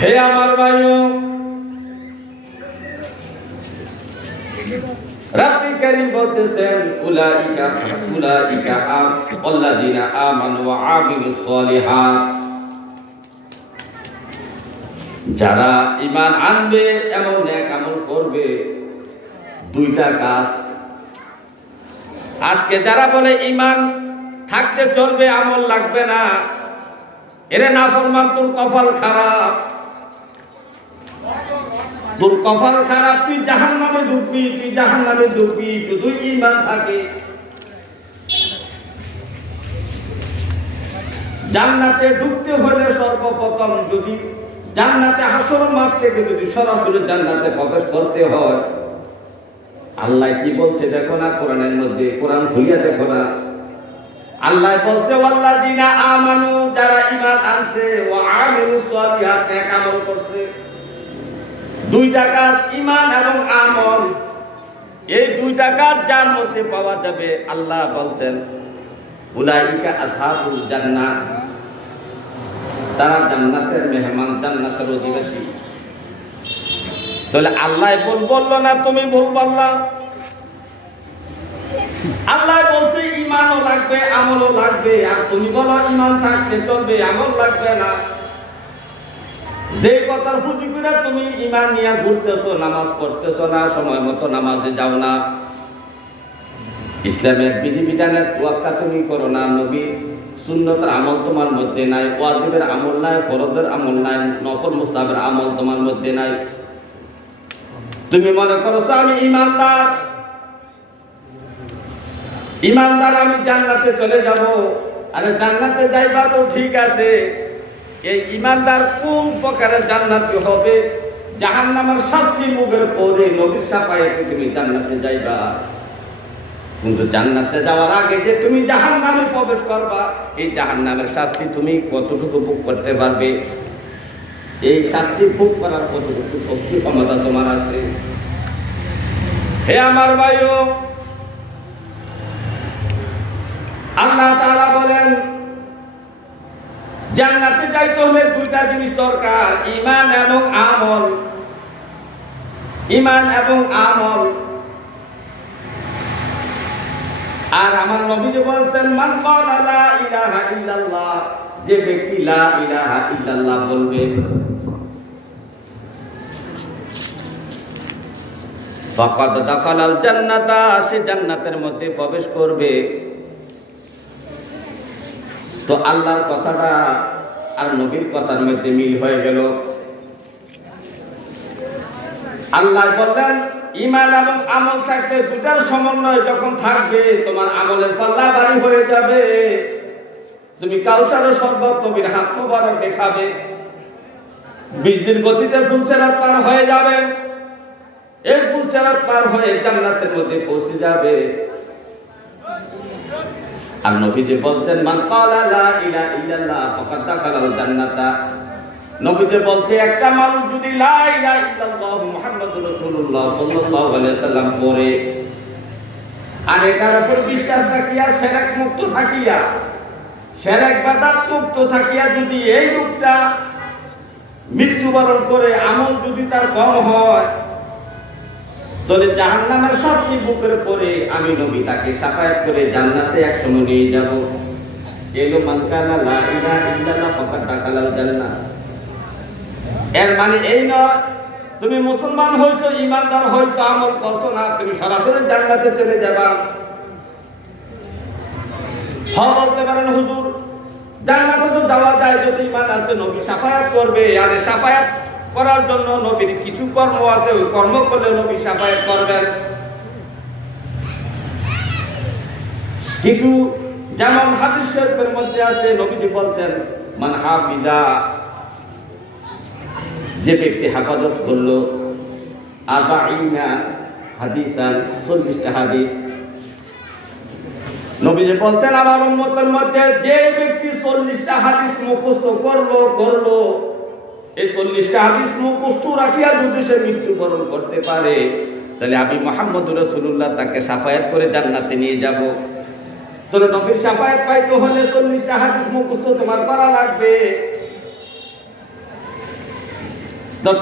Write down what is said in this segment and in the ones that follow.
হে আমার ভাইও, রাব্বি কারীম বলতেছেন, উলাইকা উলাইকা আল্লাযিনা আমানু ওয়া আমিলুস যারা ঈমান আনবে এমন নেক আমল করবে, দুইটা কাজ। আজকে যারা বলে ঈমান থাকতে চলবে, আমল লাগবে না এরে না নাফরমান তোর কপাল খারাপ। তোর কপাল খারাপ, তুই জাহান নামে ঢুকবি তুই জাহান নামে ঢুকবি শুধু ইমান থাকে। জান্নাতে ঢুকতে হলে সর্বপ্রথম যদি জান্নাতে হাসর মাঠ থেকে যদি সরাসরি জান্নাতে প্রবেশ করতে হয়, আল্লাহ কি বলছে? দেখো না কোরআনের মধ্যে, কোরআন খুলিয়া দেখো না। আল্লাহ বলছে, ওয়াল্লাযিনা আমানু যারা ঈমান আনছে, ওয়া সলিহাত নেক আমল করছে। দুইটা কাজ, ঈমান এবং আমল। এই দুইটা কাজ যার মধ্যে পাওয়া যাবে, আল্লাহ বলছেন, উলাইকা আসহাবুল জান্নাত তারা জান্নাতের মেহমান, জান্নাতের অধিবাসী। তাহলে আল্লাহ ভুল বলল না, তুমি ভুল বললা? আল্লাহ বলছে ইমানও লাগবে, আমলও লাগবে। আর তুমি বলো, ইমান থাকতে চলবে, আমল লাগবে না। যে কথার করে তুমি ইমান নিয়ে ঘুরতেছো, নামাজ পড়তেছো না, সময় মতো নামাজে যাও না। ইসলামের বিধিবিধানের তোয়াক্কা তুমি করো না, নবী সুন্নতের আমল তোমার মধ্যে নাই, ওয়াজিবের আমল নাই, ফরজের আমল নাই, নফল মুস্তাবের আমল তোমার মধ্যে নাই। তুমি মনে করছ আমি ইমানদার? ইমানদার, আমি জান্নাতে চলে যাব। আরে জান্নাতে যাইবা তো ঠিক আছে। এই ইমানদার কোন প্রকারের জান্নাতি হবে? জাহান্নামের শাস্তি মুখের পরে নবীর সাফায়াতে তুমি জান্নাতে যাইবা। কিন্তু জান্নাতে যাওয়ার আগে যে তুমি জাহান্নামে প্রবেশ করবা, এই জাহান নামের শাস্তি তুমি কতটুকু ভোগ করতে পারবে? এই শাস্তি ভোগ করার কতটুকু শক্তি, ক্ষমতা তোমার আছে? হে আমার ভাইও আল্লাহ তাআলা বলেন, জান্নাতে যাইতে হলে দুইটা জিনিস দরকার, ঈমান এবং আমল। ঈমান এবং আমল। আর আমার নবী যে বলছেন, মান ক্বালা লা ইলাহা ইল্লাল্লাহ যে ব্যক্তি লা ইলাহা ইল্লাল্লাহ বলবে। ফাকাদ দাখালাল জান্নাতা, সে জান্নাতের মধ্যে প্রবেশ করবে। তো আল্লাহর কথাটা আর নবীর কথার মধ্যে মিল হয়ে গেল। আল্লাহ বললেন ইমান এবং আমল থাকলে দুটার সমন্বয় যখন থাকবে, তোমার আমলের পাল্লা বাড়ি হয়ে যাবে। তুমি কাউসারের শরবত, নবীর হাত মোবারক দেখাবে। বিশ দিন গতিতে ফুলসেরাত পার হয়ে যাবে। এই ফুলসেরাত পার হয়ে জান্নাতের মধ্যে পৌঁছে যাবে। আর বলছেন, মান লা ইল্লাল্লাহ, ফাকাদ দাখালাল জান্নাতা। বলছে, একটা মানুষ যদি লা মুহাম্মাদুর রাসূলুল্লাহ সাল্লাল্লাহু আলাইহি পড়ে, আর এটার উপর বিশ্বাস রাখিয়া শিরক মুক্ত থাকিয়া শিরক বাদাত মুক্ত থাকিয়া যদি এই লোকটা মৃত্যুবরণ করে, আমল যদি তার কম হয় তাহলে জাহান্নামের শাস্তি বুকের পরে আমি নবী তাকে সাফায়াত করে জান্নাতে একসময় নিয়ে যাব। এলো মানকানা লা ইলাহা ইল্লাল্লাহ ফাকাদ দাখালাল জান্নাহ। এর মানে এই নয়, তুমি মুসলমান হইছো ইমানদার হইছো আমল করছ না, তুমি সরাসরি জান্নাতে চলে যাবা। হ্যাঁ বলতে পারেন হুজুর, জান্নাতে তো যাওয়া যায়, যদি ইমান আছে নবী সাফায়াত করবে, আর সাফায়াত করার জন্য নবীর কিছু কর্ম আছে, ওই কর্ম করলে নবী সাফায়াত করবেন। কিছু যেমন হাদিস শরীফের মধ্যে আছে, নবীজি বলছেন, মান হাফিজা যে ব্যক্তি হেফাজত করল, আরবাঈনা হাদিসান, চল্লিশটা হাদিস। নবীজি বলছেন, আমার উম্মতের মধ্যে যে ব্যক্তি চল্লিশটা হাদিস মুখস্থ করল করল এই চল্লিশটা হাদিস মুখস্থ রাখিয়া যদি সে মৃত্যুবরণ করতে পারে, তাহলে আমি মোহাম্মদ রসুল্লাহ তাকে সাফায়াত করে জান্নাতে নিয়ে যাব। তোর নবীর সাফায়াত পাইতে হলে চল্লিশটা হাদিস মুখস্থ তোমার করা লাগবে।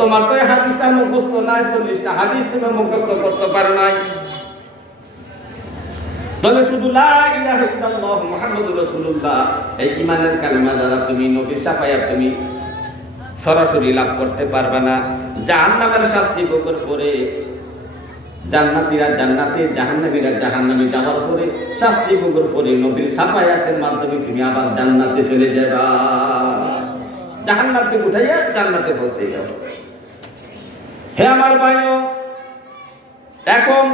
তোমার তো হাদিসটা মুখস্থ নাই, চল্লিশটা হাদিস তুমি মুখস্থ করতে পারো নাই। তাহলে শুধু মুহাম্মাদুর রাসূলুল্লাহ, এই ঈমানের কালিমা দ্বারা তুমি নবীর শাফায়াত তুমি সরাসরি লাভ করতে পারবে না। জাহান্নামের শাস্তি ভোগের পরে জান্নাতীরা জান্নাতে, জাহান্নামীরা জাহান্নামে যাওয়ার পরে শাস্তি ভোগের পরে নবীর শাফায়াতের মাধ্যমে তুমি আবার জান্নাতে চলে যাবা। জাহান্নাতে উঠাইয়া জান্নাতে পৌঁছে যাও। হে আমার ভাইও, এখন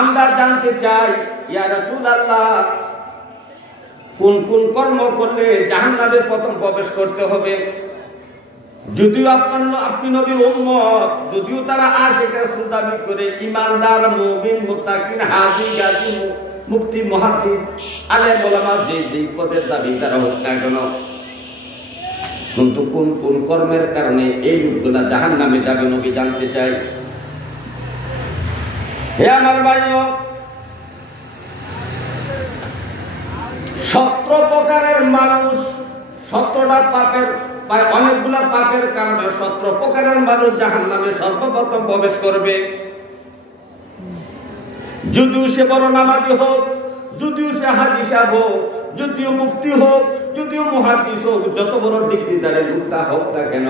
আমরা জানতে চাই, ইয়া রাসূলুল্লাহ, কোন কোন কর্ম করলে জাহান্নামে প্রথম প্রবেশ করতে হবে? যদিও আপনার আপনি নবীর উম্মত, যদিও তারা আশেখ রাসূল দাবি করে ইমানদার, মুমিন, মুত্তাকিন, হাজি, গাজী মুফতি, মুহাদ্দিস, আলেম, ওলামা, যে যে পদের দাবি তারা হোক না কেন। কিন্তু কোন কোন কর্মের কারণে এই লোকগুলা জাহান নামে যাবে নবী জানতে চাই হে আমার ভাইও, সত্র প্রকারের মানুষ সতেরোটা পাপের বা অনেকগুলা পাপের কারণে সতেরো প্রকারের মানুষ জাহান নামে সর্বপ্রথম প্রবেশ করবে। যদিও সে বড় নামাজি হোক, যদিও সে হাজি সাহেব হোক, যদিও মুফতি হোক, যদিও মহাদিস হোক, যত বড় ডিগ্রিদারের লোকটা হোক না কেন?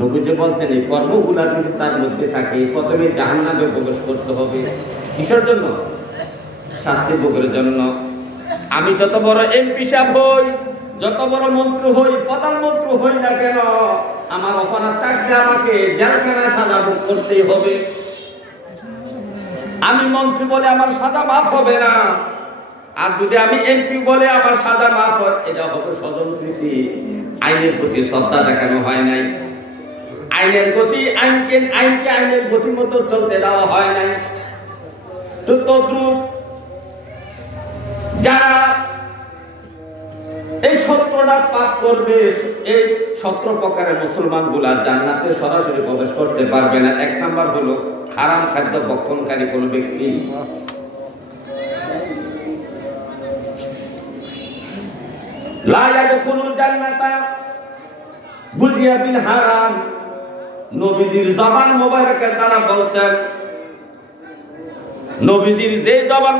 নবীজি বলছেন এই কর্মগুলা যদি তার মধ্যে থাকে, প্রথমে জাহান নামে প্রবেশ করতে হবে। কিসের জন্য? শাস্তি ভোগের জন্য। আমি যত বড় এমপি সাহেব হই যত বড় মন্ত্রী হই প্রধানমন্ত্রী হই না কেন, আমার অপরাধ থাকলে আমাকে জেলখানায় সাজা ভোগ করতেই হবে। আমি মন্ত্রী বলে আমার সাজা মাফ হবে না। আর যদি আমি এমপি বলে আমার সাজা মাফ হয়, এটা হবে স্বজন প্রীতি। আইনের প্রতি শ্রদ্ধা দেখানো হয় নাই। আইনের গতি আইনকে আইনকে আইনের গতি মতো চলতে দেওয়া হয় নাই। তো তদ্রুপ যারা এই সত্রটা পাপ করবে, এই সত্র প্রকারের মুসলমানগুলা জান্নাতে সরাসরি প্রবেশ করতে পারবে না। এক নাম্বার হলো হারাম খাদ্য ভক্ষণকারী কোন ব্যক্তি। হারাম। নবীজির জবান নবীজির যে জবান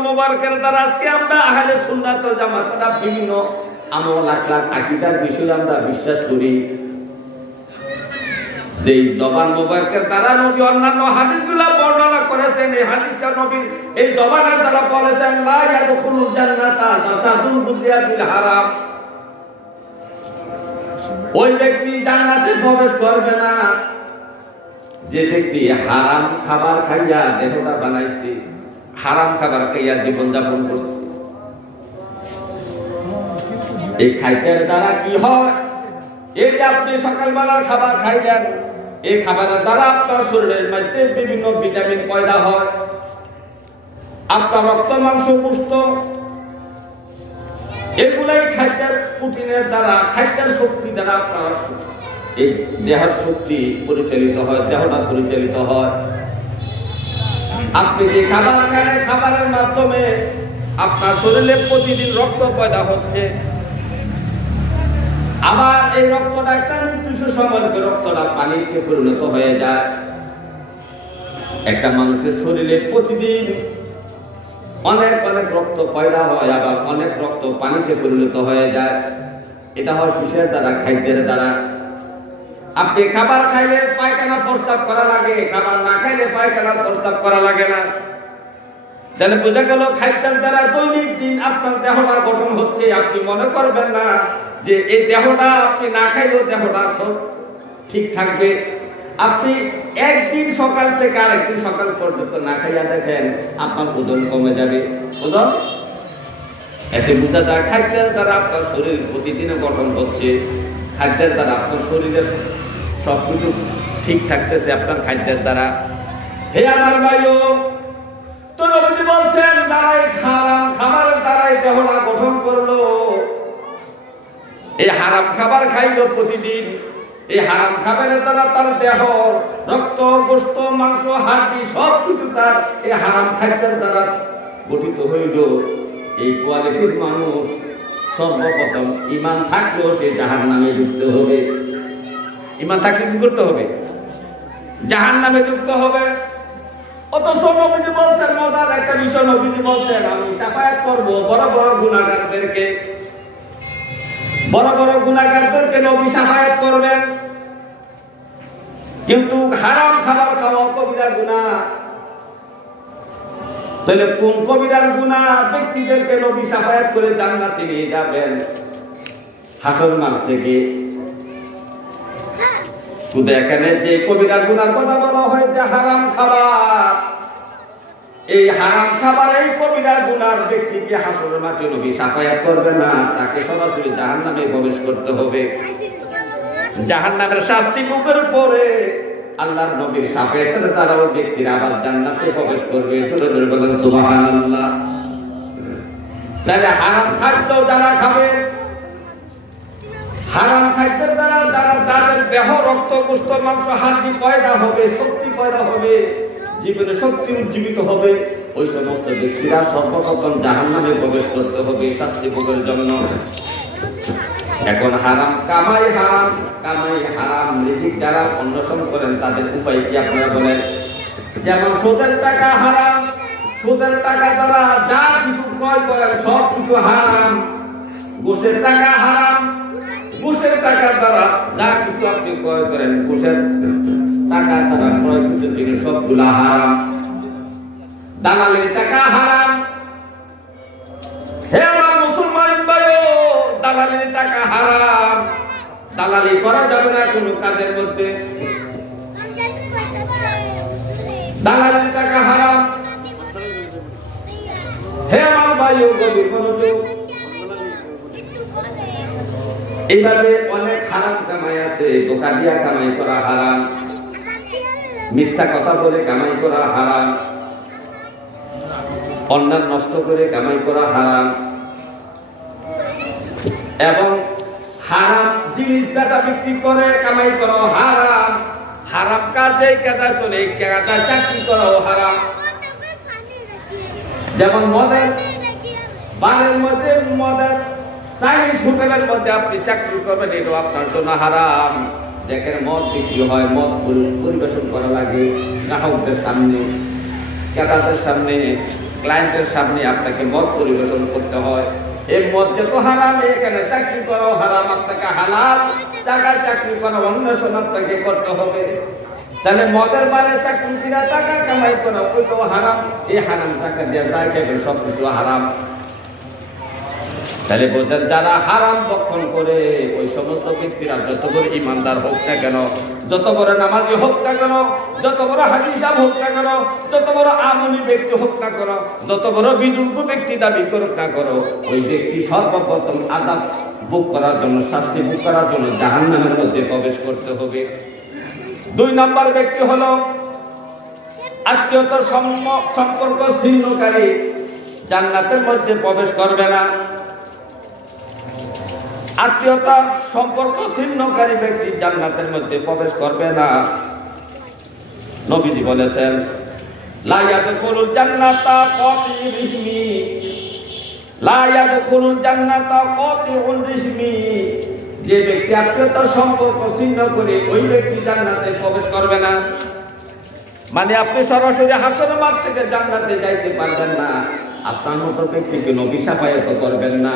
আমরা বিভিন্ন আমল লাখ লাখ আকীদার বিষয়ে আমরা বিশ্বাস করি। যে জবান মোবারকের দ্বারা নবী অন্যান্য হাদিসগুলা বর্ণনা করেছেন, এই হাদিসটা নবীর এই জবানের দ্বারা বলেছেন হারাম। ওই ব্যক্তি জান্নাতে প্রবেশ করবে না। যে ব্যক্তি হারাম খাবার খাইয়া দেহটা বানাইছে, হারাম খাবার খাইয়া জীবন যাপন করছে এই খাইতের দ্বারা কি হয়? এই আপনি সকালবেলার খাবার খাইলেন, এই খাবারের দ্বারা আপনার শরীরের মধ্যে বিভিন্ন ভিটামিন পয়দা হয়। আপনার রক্ত, মাংস, পুষ্ট, এগুলাই খাদ্যের প্রোটিনের দ্বারা, খাদ্যের শক্তি দ্বারা আপনার এই দেহের শক্তি পরিচালিত হয়, দেহটা পরিচালিত হয়। আপনি যে খাবার খান খাবারের মাধ্যমে আপনার শরীরে প্রতিদিন রক্ত পয়দা হচ্ছে। আবার এই রক্তটা একটা নির্দিষ্ট সময়ের পর রক্তটা পানিতে পরিণত হয়ে যায়। একটা মানুষের শরীরে প্রতিদিন অনেক অনেক রক্ত পয়দা হয়, আবার অনেক রক্ত পানিতে পরিণত হয়ে যায়। এটা হয় কিসের দ্বারা? খাদ্যের দ্বারা। আপনি খাবার খাইলে পায়খানা প্রস্তাব করা লাগে, খাবার না খাইলে পায়খানা প্রস্তাব করা লাগে না। তাহলে বোঝা গেল খাদ্যের দ্বারা দৈনিক দিন আপনার দেহটা গঠন হচ্ছে, আপনি মনে করবেন না যে এই দেহটা আপনি না খাইলেও দেহটা সব ঠিক থাকবে। আপনি একদিন সকাল থেকে আরেকদিন সকাল পর্যন্ত না খাইয়া দেখেন আপনার ওজন কমে যাবে। ওজন? এতে বোঝা যায় খাদ্যের দ্বারা আপনার শরীর প্রতিদিনে গঠন হচ্ছে খাদ্যের দ্বারা আপনার শরীরের সব কিছু ঠিক থাকতেছে আপনার খাদ্যের দ্বারা। হে আমার ভাইও তো নবীজি বলছেন যারা হারাম খাবারের দ্বারাই দেহটা গঠন করল। এই হারাম খাবার খাইলো প্রতিদিন। এই হারাম খাবারের দ্বারা তার দেহ, রক্ত গোস্ত মাংস, হাড্ডি সব কিছু তার এই হারাম খাদ্যের দ্বারা গঠিত হইল। এই কোয়ালিটির মানুষ সর্বপ্রথম ইমান থাকলেও সে জাহার নামে ঢুকতে হবে। ইমান থাকলে কি করতে হবে? জাহান নামে ঢুকতে হবে। অথচ নবীজি বলছেন, মজার একটা বিষয় নবীজি বলছেন, আমি সাফায়াত করব, বড় বড় গুণাগারদেরকে বড় বড় গুণাগারদেরকে নবী সাফায়াত করবেন। কিন্তু হারাম খাবার খাওয়া কবিরা গুণা তাহলে কোন কবিরার গুণা ব্যক্তিদেরকে নবী সাফায়াত করে জান্নাতে নিয়ে যাবেন। হাসর মাঠ থেকে শুধু এখানে যে কবিরা গুনার কথা বলা হয়েছে, হারাম খাবার। এই হারাম খাবার এই কবিরা গুনার ব্যক্তিকে হাসর মাঠে নবী সাফায়াত করবে না, তাকে সরাসরি জাহান্নামে প্রবেশ করতে হবে। জাহান্নামের শাস্তি মুখের পরে আল্লাহর নবীর সাফায়াতের দ্বারা ওই ব্যক্তির আবার জান্নাতে প্রবেশ করবে। ধরে ধরে বলেন, সুবহানাল্লাহ। তাহলে হারাম খাদ্য যারা খাবে হারাম খাদ্যের দ্বারা যারা তাদের দেহ, রক্ত, গোস্ত, মাংস, হাড্ডি পয়দা হবে, শক্তি পয়দা হবে, জীবনে শক্তি উজ্জীবিত হবে, ওই সমস্ত ব্যক্তিরা সর্বপ্রথম জাহান্নামে প্রবেশ করতে হবে শাস্তি ভোগের জন্য। এখন হারাম, কামাই হারাম কামাই হারাম, রিজিক যারা অন্বেষণ করেন, তাদের উপায় কি আপনারা বলেন? যেমন সুদের টাকা হারাম, সুদের টাকা দ্বারা যা কিছু ক্রয় করেন সব কিছু হারাম ঘুষের টাকা হারাম ঘুষের টাকার দ্বারা যা কিছু আপনি ক্রয় করেন ঘুষের টাকার দ্বারা ক্রয় করতে জিনিস সবগুলা হারাম। দালালের টাকা হারাম। হে আমার মুসলমান ভাইও, দালালির টাকা হারাম। দালালি করা যাবে না কোনো কাজের মধ্যে। দালালির টাকা হারাম। হে আমার ভাইও গভীর মনোযোগ এইভাবে অনেক হারাম কামাই আছে। দোকা দিয়া কামাই করা হারাম। মিথ্যা কথা বলে কামাই করা হারাম। অন্যান্য নষ্ট করে কামাই করা হারাম। এবং হারাম জিনিস বেচা বিক্রি করে কামাই করা হারাম। হারাম কাজে কাজা চলে কাজা চাকরি করাও হারাম। যেমন মদের বারের মধ্যে মদের চাইনিজ হোটেলের মধ্যে আপনি চাকরি করবেন, এটাও আপনার জন্য হারাম। যেখানে মদ বিক্রি হয়, মদ পরি- পরিবেশন করা লাগে, গ্রাহকদের সামনে, ক্রেতাদের সামনে ক্লায়েন্টের সামনে আপনাকে মদ পরিবেশন করতে হয়। এই মদ যত হারাম, এখানে চাকরি করাও হারাম, আপনাকে হালাল। জায়গায় চাকরি করা অন্বেষণ আপনাকে করতে হবে। তাহলে মদের বারে চাকরি দিয়া টাকা কামাই করা, ওইটাও হারাম। এই হারাম টাকা দিয়ে যা সব কিছু হারাম। তাহলে বোঝেন, যারা হারাম বক্ষণ করে, ওই সমস্ত ব্যক্তিরা যত বড় ইমানদার হোক না কেন, যত বড় নামাজি হোক না কেন, যত বড় হাদিসাব হোক না কেন, যত বড় আমলি ব্যক্তি হোক না কেন, যত বড় বিজুর্গ ব্যক্তি দাবি করুক না করো ওই ব্যক্তি সর্বপ্রথম আদাব বুক করার জন্য, শাস্তি বুক করার জন্য জাহান্নামের মধ্যে প্রবেশ করতে হবে। দুই নম্বর ব্যক্তি হলো আত্মীয়তার সম্পর্ক ছিন্নকারী, জান্নাতের মধ্যে প্রবেশ করবে না। আত্মীয়তার সম্পর্ক ছিন্নকারী ব্যক্তি জান্নাতের মধ্যে প্রবেশ করবে না। নবীজি বলেছেন লাইয়াতে করুন জান্নাতা কতি রিহমি লাইয়াতে করুন জান্নাতা কতি রিহমি যে ব্যক্তি আত্মীয়তার সম্পর্ক ছিন্ন করে ওই ব্যক্তি জান্নাতে প্রবেশ করবে না। মানে আপনি সরাসরি হাসন মাঠ থেকে জান্নাতে যাইতে পারবেন না। আপনার মতো ব্যক্তিকে নবী সাফায়ত করবেন না।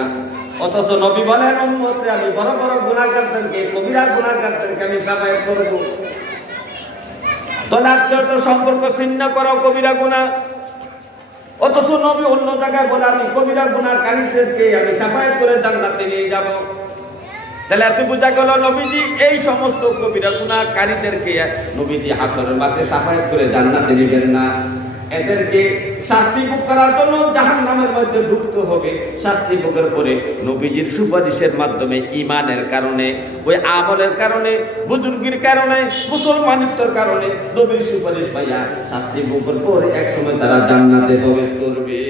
অথচ নবী বলেন উম্মতে আমি বড় বড় গুণাগারদেরকে কবিরা গুণাগারদেরকে আমি সাফায়ত করব। তাহলে আত্মীয়তার সম্পর্ক ছিন্ন করো, কবিরা গুণা অথচ নবী অন্য জায়গায় বলে, আমি কবিরা গুণাকারীদেরকে আমি সাফায়ত করে জান্নাতে নিয়ে যাব। তাহলে এত বোঝা গেল নবীজি, এই সমস্ত কবিরা গুণাকারীদেরকে নবীজি হাসরের মাঠে সাফায়াত করে জান্নাতে নেবেন না। এদেরকে শাস্তি ভোগ করার জন্য জাহান নামের মধ্যে ঢুকতে হবে। শাস্তি ভোগের পরে নবীজির সুপারিশের মাধ্যমে ইমানের কারণে, ওই আমলের কারণে, বুজুর্গির কারণে, মুসলমানিত্বর কারণে নবীর সুপারিশ পাইয়া শাস্তি ভোগের পরে একসময় তারা জান্নাতে প্রবেশ করবে।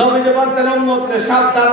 নবীজি উম্মতকে সাবধান